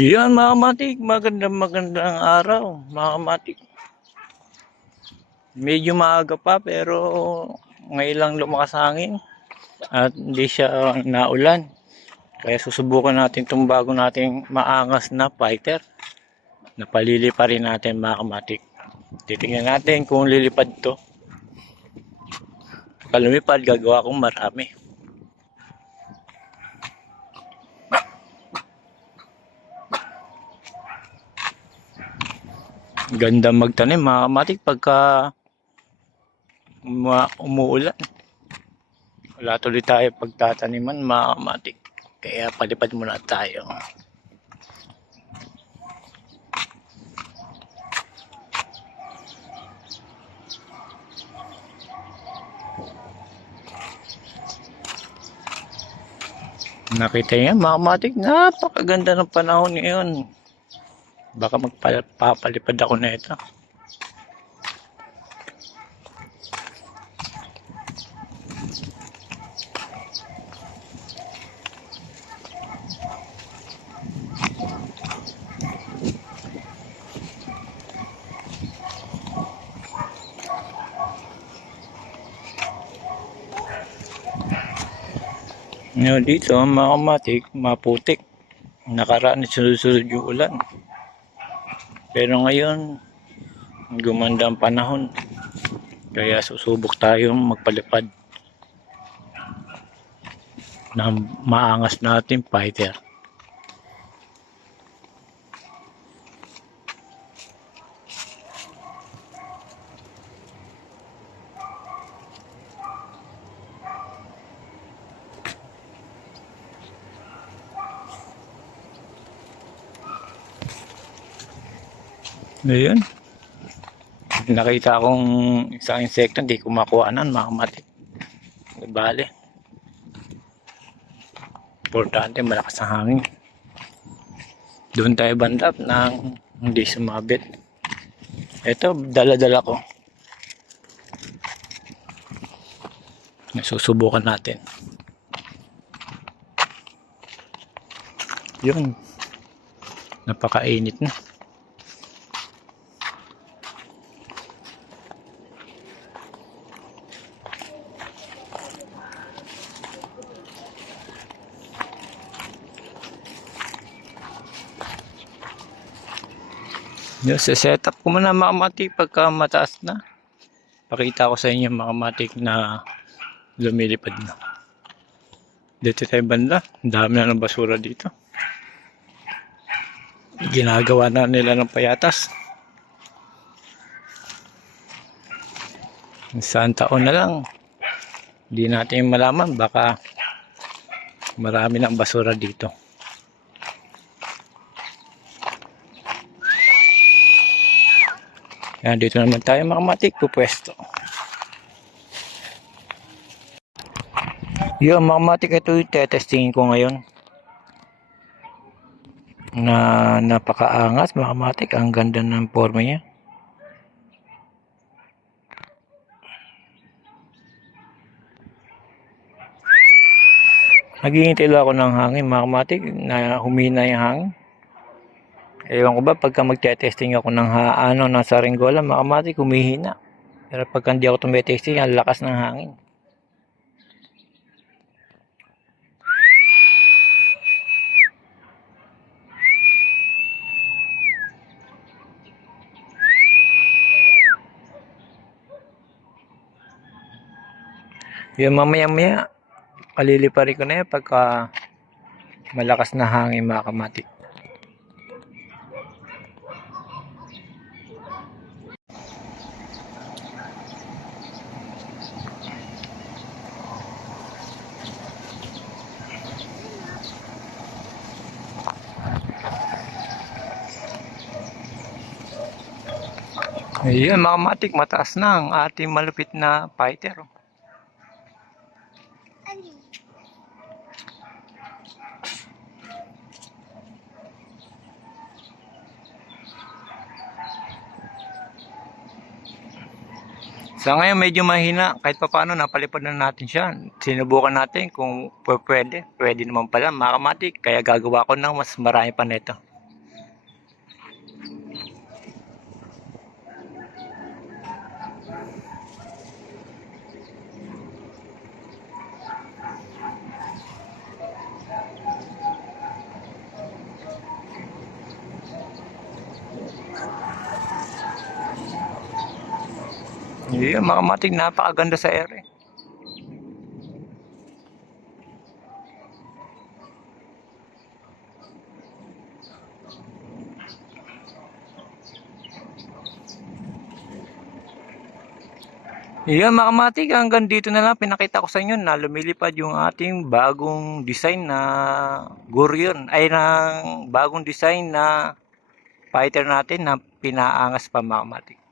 Yan mga matik, magandang magandang araw mga matik. Medyo maaga pa pero ngayon lang lumakas ang hangin at hindi siya naulan. Kaya susubukan natin itong bago nating maangas na fighter. Napalili pa rin natin mga kamatik. Titingnan natin kung lilipad to. Pag lumipad, gagawa kong marami. Ganda magtanim mga kamatik pagka umuulan. Wala tuloy tayo pagtataniman mga kamatik. Kaya palipad muna tayo. Nakita niya mga kamatik, napakaganda ng panahon ngayon. Baka magpapalipad ako na ito. Ngayon dito, mga kamatik, maputik. Nakaraan sunod-sunod yung ulan. Pero ngayon, gumanda ang panahon. Kaya susubok tayong magpalipad ng maangas natin fighter. Ngayon, nakita akong isang insekto, hindi ko makuhanan, makamatik. Di Bale. Importante, malakas ang hangin. Doon tayo bandap nang hindi sumabit. Ito, dala-dala ko. Susubukan natin. Yun. Napakainit na. Yung sa setup ko muna mga matik pagka mataas na. Pakita ko sa inyo mga matik na lumilipad na. Dito tayo banda. Dami na ng basura dito. Ginagawa na nila ng payatas. Isang taon na lang. Hindi natin malaman. Baka marami ng basura dito. Yan, dito naman tayo mga matik pupwesto. Yung mga matik, ito yung tetestingin ko ngayon. Na napakaangas mga matik. Ang ganda ng forma niya. Naghihintay lang ako ng hangin mga matik na humina yung hangin. Ewan ko ba, pagka magte-testing ako ng ha, ano, ng saringgola, makamatik, humihina. Pero pagka hindi ako tumetesting, ang lakas ng hangin. Yung mamaya-maya, kaliliparin ko na yan pagka malakas na hangin mga kamatik. Ayun, mga matik, mataas na ang ating malupit na fighter. oh. Sa ngayon medyo mahina, kahit pa paano napalipad na natin siya. Sinubukan natin kung pwede. Pwede naman pala, mga kamatik. Kaya gagawa ko ng mas marami pa nito. Yun, mga kamatik, napakaganda sa ere. Yan mga hanggang dito na lang pinakita ko sa inyo na lumilipad yung ating bagong design na Gurion ay ng bagong design na fighter natin na pinaangas pa mga.